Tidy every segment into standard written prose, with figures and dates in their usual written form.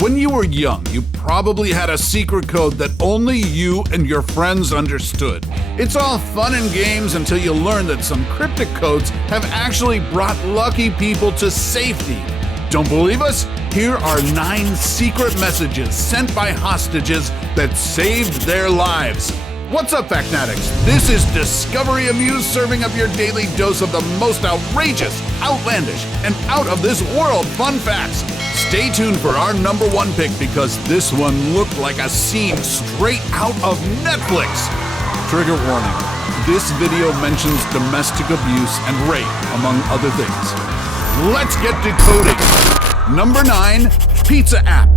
When you were young, you probably had a secret code that only you and your friends understood. It's all fun and games until you learn that some cryptic codes have actually brought lucky people to safety. Don't believe us? Here are 9 secret messages sent by hostages that saved their lives. What's up, Factnatics? This is Discovery Amuse serving up your daily dose of the most outrageous, outlandish, and out-of-this-world fun facts. Stay tuned for our number 1 pick because this one looked like a scene straight out of Netflix. Trigger warning. This video mentions domestic abuse and rape, among other things. Let's get decoding. Number 9, pizza app.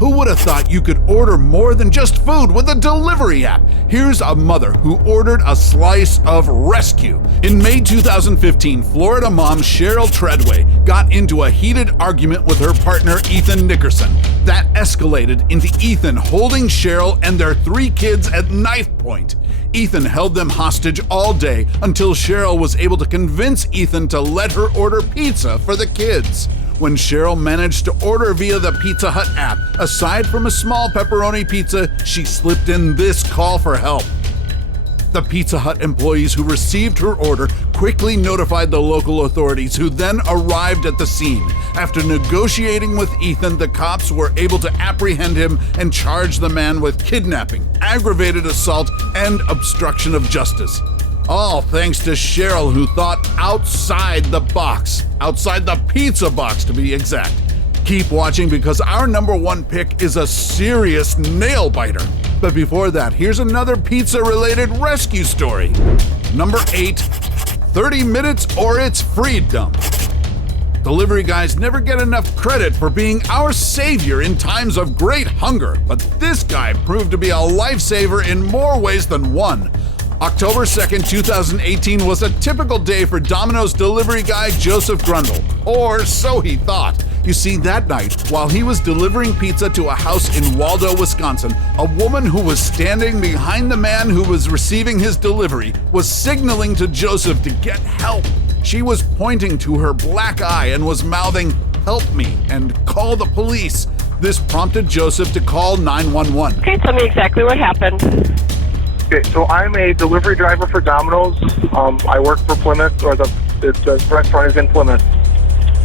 Who would have thought you could order more than just food with a delivery app? Here's a mother who ordered a slice of rescue. In May 2015, Florida mom Cheryl Treadway got into a heated argument with her partner Ethan Nickerson. That escalated into Ethan holding Cheryl and their 3 kids at knife point. Ethan held them hostage all day until Cheryl was able to convince Ethan to let her order pizza for the kids. When Cheryl managed to order via the Pizza Hut app, aside from a small pepperoni pizza, she slipped in this call for help. The Pizza Hut employees who received her order quickly notified the local authorities, who then arrived at the scene. After negotiating with Ethan, the cops were able to apprehend him and charge the man with kidnapping, aggravated assault, and obstruction of justice. All thanks to Cheryl, who thought outside the box. Outside the pizza box, to be exact. Keep watching because our number 1 pick is a serious nail-biter. But before that, here's another pizza-related rescue story. Number 8, 30 minutes or it's freedom. Delivery guys never get enough credit for being our savior in times of great hunger, but this guy proved to be a lifesaver in more ways than one. October 2nd, 2018 was a typical day for Domino's delivery guy Joseph Grundle, or so he thought. You see, that night, while he was delivering pizza to a house in Waldo, Wisconsin, a woman who was standing behind the man who was receiving his delivery was signaling to Joseph to get help. She was pointing to her black eye and was mouthing, "Help me," and "Call the police." This prompted Joseph to call 911. Okay, tell me exactly what happened. Okay, so I'm a delivery driver for Domino's. I work for Plymouth, or the restaurant is in Plymouth.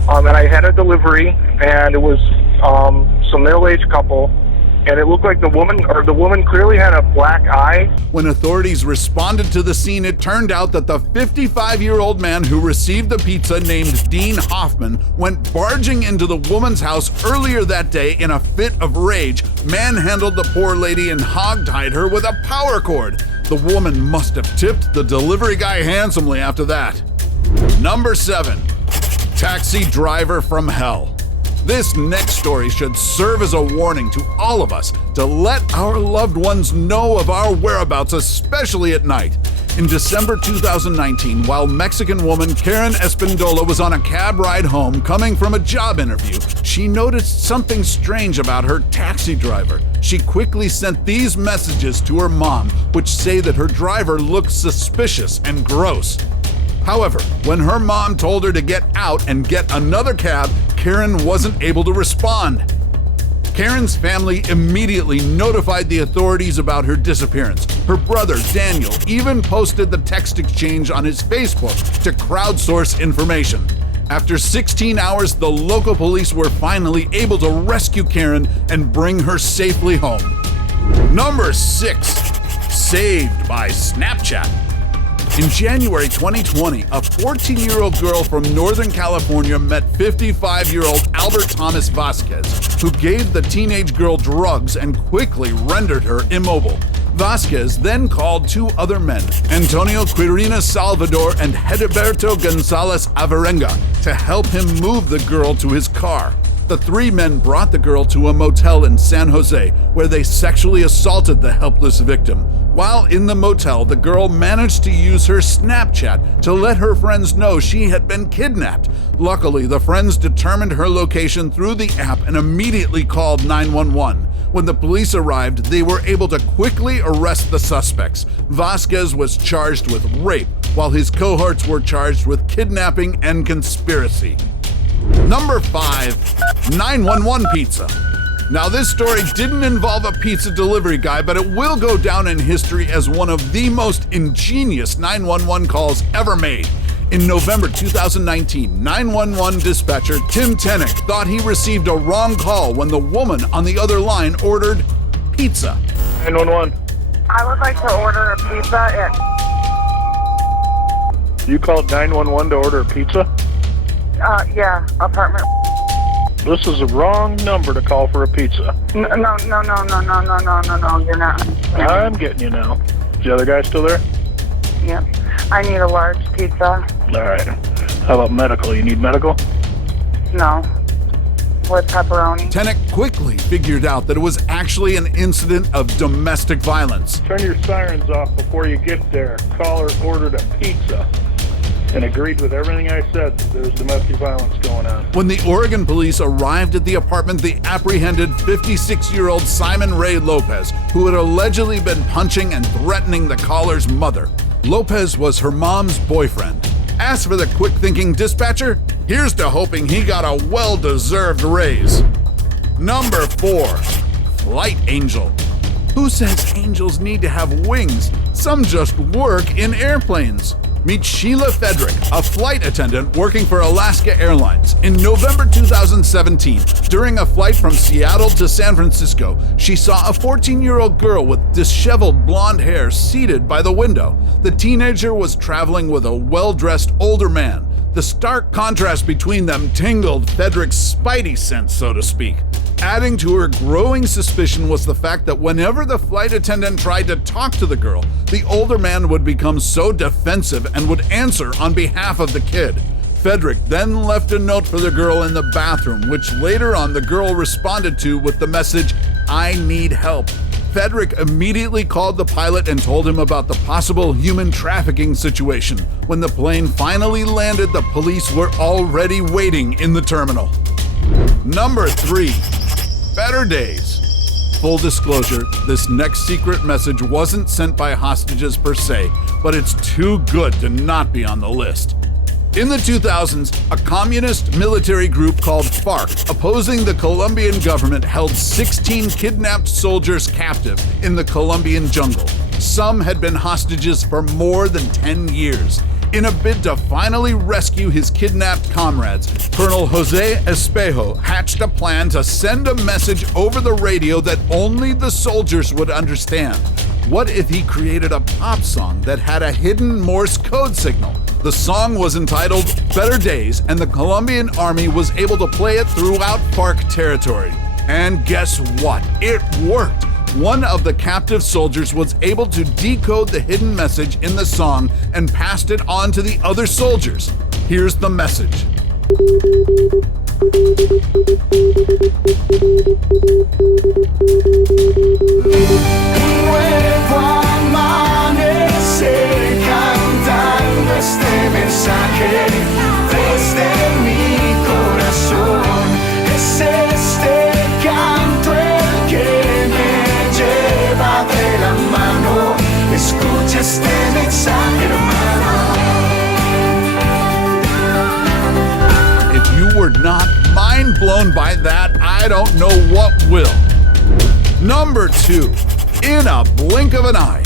And I had a delivery, and it was some middle-aged couple, and it looked like the woman clearly had a black eye. When authorities responded to the scene, it turned out that the 55-year-old man who received the pizza, named Dean Hoffman, went barging into the woman's house earlier that day in a fit of rage, manhandled the poor lady, and hogtied her with a power cord. The woman must have tipped the delivery guy handsomely after that. Number 7, taxi driver from hell. This next story should serve as a warning to all of us to let our loved ones know of our whereabouts, especially at night. In December 2019, while Mexican woman Karen Espindola was on a cab ride home coming from a job interview, she noticed something strange about her taxi driver. She quickly sent these messages to her mom, which say that her driver looks suspicious and gross. However, when her mom told her to get out and get another cab, Karen wasn't able to respond. Karen's family immediately notified the authorities about her disappearance. Her brother, Daniel, even posted the text exchange on his Facebook to crowdsource information. After 16 hours, the local police were finally able to rescue Karen and bring her safely home. Number 6, saved by Snapchat. In January 2020, a 14-year-old girl from Northern California met 55-year-old Albert Thomas Vasquez, who gave the teenage girl drugs and quickly rendered her immobile. Vasquez then called 2 other men, Antonio Quirina Salvador and Heriberto Gonzalez Avarenga, to help him move the girl to his car. The 3 men brought the girl to a motel in San Jose, where they sexually assaulted the helpless victim. While in the motel, the girl managed to use her Snapchat to let her friends know she had been kidnapped. Luckily, the friends determined her location through the app and immediately called 911. When the police arrived, they were able to quickly arrest the suspects. Vasquez was charged with rape, while his cohorts were charged with kidnapping and conspiracy. Number 5, 911 pizza. Now, this story didn't involve a pizza delivery guy, but it will go down in history as one of the most ingenious 911 calls ever made. In November 2019, 911 dispatcher Tim Tenick thought he received a wrong call when the woman on the other line ordered pizza. 911. I would like to order a pizza You called 911 to order a pizza? yeah, apartment. This is a wrong number to call for a pizza. No, you're not. I'm getting you now. Is the other guy still there? Yeah. I need a large pizza. All right. How about medical? You need medical? No. With pepperoni. Tenick quickly figured out that it was actually an incident of domestic violence. Turn your sirens off before you get there. Caller ordered a pizza and agreed with everything I said that there's domestic violence going on. When the Oregon police arrived at the apartment, they apprehended 56-year-old Simon Ray Lopez, who had allegedly been punching and threatening the caller's mother. Lopez was her mom's boyfriend. As for the quick-thinking dispatcher, here's to hoping he got a well-deserved raise. Number 4, Flight Angel. Who says angels need to have wings? Some just work in airplanes. Meet Sheila Fedrick, a flight attendant working for Alaska Airlines. In November 2017, during a flight from Seattle to San Francisco, she saw a 14-year-old girl with disheveled blonde hair seated by the window. The teenager was traveling with a well-dressed older man. The stark contrast between them tingled Fedrick's spidey sense, so to speak. Adding to her growing suspicion was the fact that whenever the flight attendant tried to talk to the girl, the older man would become so defensive and would answer on behalf of the kid. Fedrick then left a note for the girl in the bathroom, which later on the girl responded to with the message, "I need help." Fedrick immediately called the pilot and told him about the possible human trafficking situation. When the plane finally landed, the police were already waiting in the terminal. Number 3, Better Days. Full disclosure, this next secret message wasn't sent by hostages per se, but it's too good to not be on the list. In the 2000s, a communist military group called FARC, opposing the Colombian government, held 16 kidnapped soldiers captive in the Colombian jungle. Some had been hostages for more than 10 years. In a bid to finally rescue his kidnapped comrades, Colonel Jose Espejo hatched a plan to send a message over the radio that only the soldiers would understand. What if he created a pop song that had a hidden Morse code signal? The song was entitled Better Days, and the Colombian army was able to play it throughout FARC territory. And guess what? It worked! One of the captive soldiers was able to decode the hidden message in the song and passed it on to the other soldiers. Here's the message. If you were not mind blown by that, I don't know what will. Number 2, In a Blink of an Eye.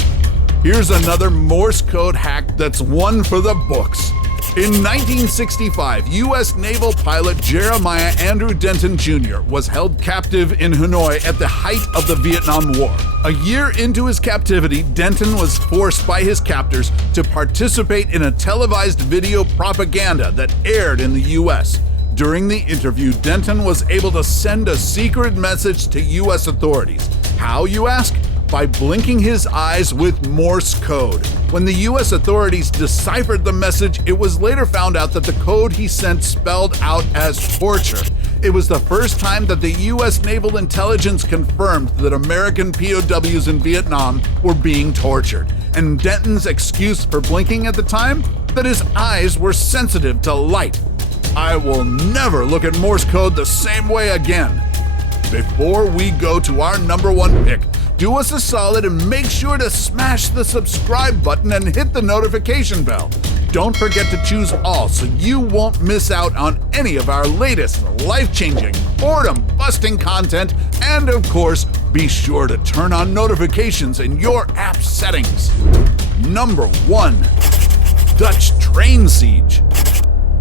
Here's another Morse code hack that's one for the books. In 1965, U.S. naval pilot Jeremiah Andrew Denton Jr. was held captive in Hanoi at the height of the Vietnam War. A year into his captivity, Denton was forced by his captors to participate in a televised video propaganda that aired in the U.S. During the interview, Denton was able to send a secret message to U.S. authorities. How, you ask? By blinking his eyes with Morse code. When the U.S. authorities deciphered the message, it was later found out that the code he sent spelled out as torture. It was the first time that the U.S. Naval Intelligence confirmed that American POWs in Vietnam were being tortured. And Denton's excuse for blinking at the time? That his eyes were sensitive to light. I will never look at Morse code the same way again. Before we go to our number 1 pick, do us a solid and make sure to smash the subscribe button and hit the notification bell. don't forget to choose all so you won't miss out on any of our latest life-changing, boredom-busting content, and of course, be sure to turn on notifications in your app settings. Number 1. Dutch Train Siege.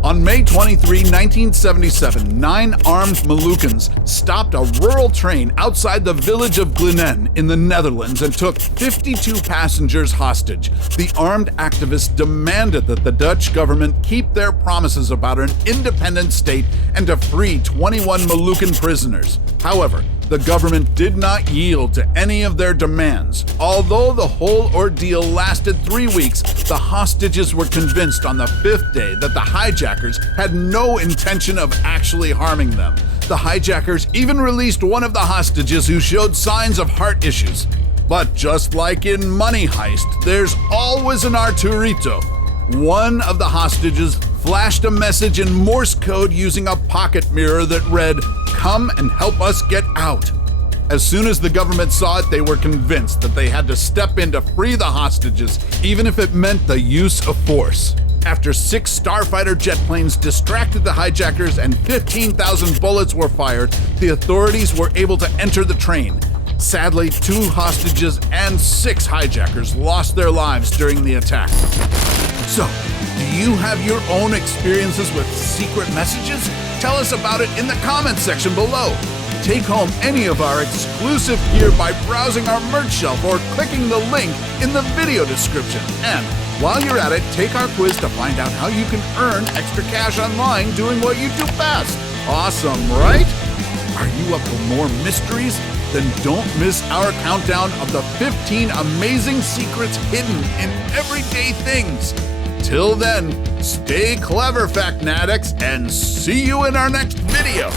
On May 23, 1977, 9 armed Moluccans stopped a rural train outside the village of Glenn in the Netherlands and took 52 passengers hostage. The armed activists demanded that the Dutch government keep their promises about an independent state and to free 21 Moluccan prisoners. However, the government did not yield to any of their demands. Although the whole ordeal lasted 3 weeks, the hostages were convinced on the 5th day that the hijackers had no intention of actually harming them. The hijackers even released one of the hostages who showed signs of heart issues. But just like in Money Heist, there's always an Arturito. One of the hostages flashed a message in Morse code using a pocket mirror that read, "Come and help us get out." As soon as the government saw it, they were convinced that they had to step in to free the hostages, even if it meant the use of force. After 6 starfighter jet planes distracted the hijackers and 15,000 bullets were fired, the authorities were able to enter the train. Sadly, 2 hostages and 6 hijackers lost their lives during the attack. So, do you have your own experiences with secret messages? Tell us about it in the comments section below. Take home any of our exclusive gear by browsing our merch shelf or clicking the link in the video description. And while you're at it, take our quiz to find out how you can earn extra cash online doing what you do best. Awesome, right? Are you up for more mysteries? Then don't miss our countdown of the 15 amazing secrets hidden in everyday things. Till then, stay clever, Factnatics, and see you in our next video.